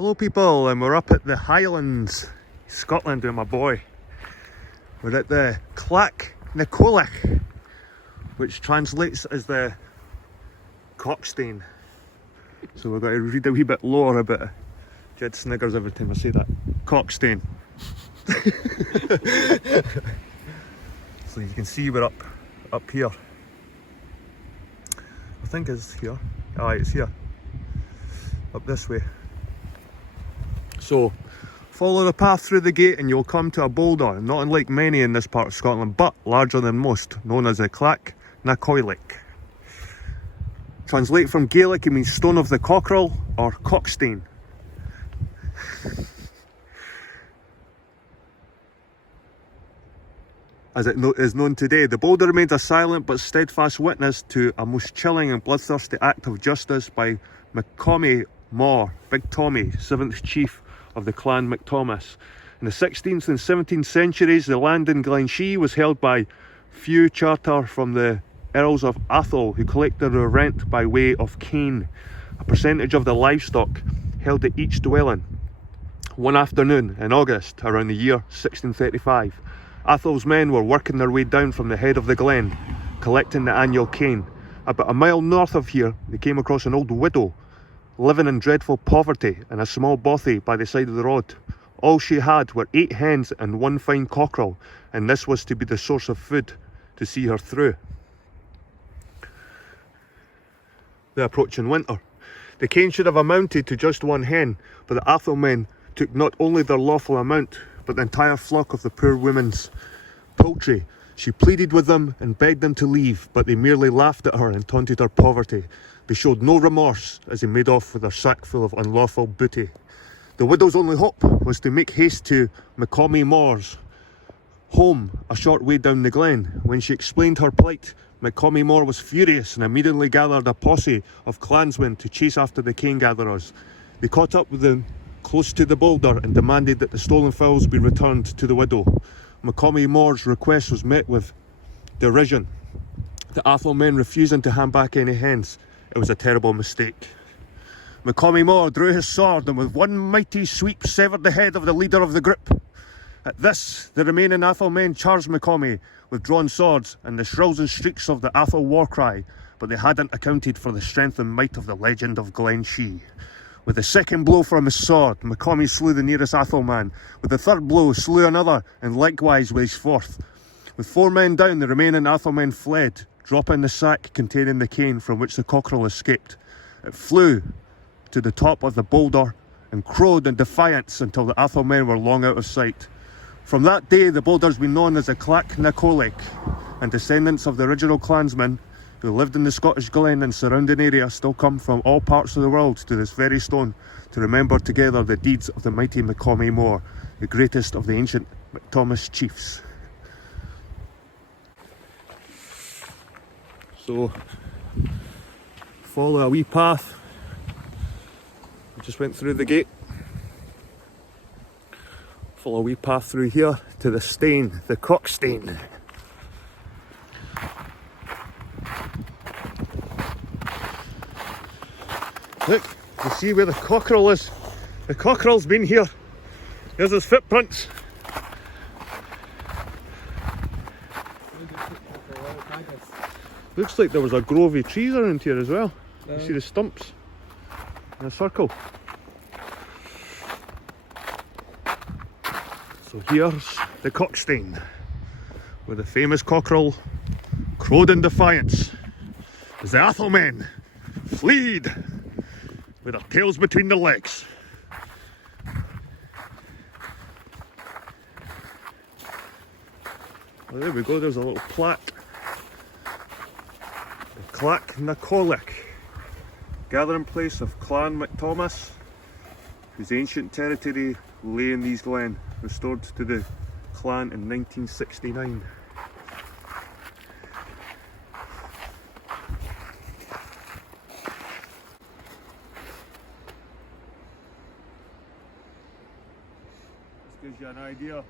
Hello people, and we're up at the Highlands, Scotland with my boy. We're at the Clach na Coileach, which translates as the Cockstane. So we're going to read a wee bit lore about it. Jed sniggers every time I say that. Cockstane. So you can see we're up here. I think it's here. Aye, it's here. Up this way. So follow the path through the gate and you'll come to a boulder, not unlike many in this part of Scotland, but larger than most, known as the Clach na Coileach. Translate from Gaelic, it means stone of the cockerel or Cockstane. As it is known today, the boulder remains a silent but steadfast witness to a most chilling and bloodthirsty act of justice by McComie Mhor, Big Tommy, 7th chief of the clan McThomas. In the 16th and 17th centuries, the land in Glenshee was held by few charter from the Earls of Atholl, who collected their rent by way of cane, a percentage of the livestock held at each dwelling. One afternoon in August, around the year 1635, Atholl's men were working their way down from the head of the glen, collecting the annual cane. About a mile north of here, they came across an old widow, living in dreadful poverty in a small bothy by the side of the road. All she had were 8 hens and 1 fine cockerel, and this was to be the source of food to see her through the approaching winter. The cane should have amounted to just 1 hen, but the Atholl men took not only their lawful amount, but the entire flock of the poor woman's poultry. She pleaded with them and begged them to leave, but they merely laughed at her and taunted her poverty. They showed no remorse as they made off with their sack full of unlawful booty. The widow's only hope was to make haste to McComie Mhor's home a short way down the glen. When she explained her plight, McComie Mhor was furious and immediately gathered a posse of clansmen to chase after the cane gatherers. They caught up with them close to the boulder and demanded that the stolen fowls be returned to the widow. McComie Mhor's request was met with derision, the Atholl men refusing to hand back any hens. It was a terrible mistake. McComie Mhor drew his sword and with one mighty sweep severed the head of the leader of the group. At this, the remaining Atholl men charged McComie with drawn swords and the shrills and shrieks of the Atholl war cry, but they hadn't accounted for the strength and might of the legend of Glenshee. With the second blow from his sword, McComie slew the nearest Atholl man. With the third blow, slew another, and likewise with his fourth. With 4 men down, the remaining Atholl men fled, dropping the sack containing the cane from which the cockerel escaped. It flew to the top of the boulder and crowed in defiance until the Atholl men were long out of sight. From that day, the boulder's been known as the Clach na Coileach, and descendants of the original clansmen who lived in the Scottish Glen and surrounding area still come from all parts of the world to this very stone to remember together the deeds of the mighty McComie Mhor, the greatest of the ancient McThomas chiefs. So, follow a wee path. We just went through the gate. Follow a wee path through here to the Stane, the Cockstane. Look, you see where the cockerel is? The cockerel's been here. There's his footprints. Looks like there was a grove of trees around here as well. You see the stumps in a circle. So here's the Cockstane, where the famous cockerel crowed in defiance as the Atholl men fled with their tails between their legs. Well, there we go, there's a little plaque. The Clach na Coileach, gathering place of Clan McThomas, whose ancient territory lay in these glen, restored to the clan in 1969. Gives you an idea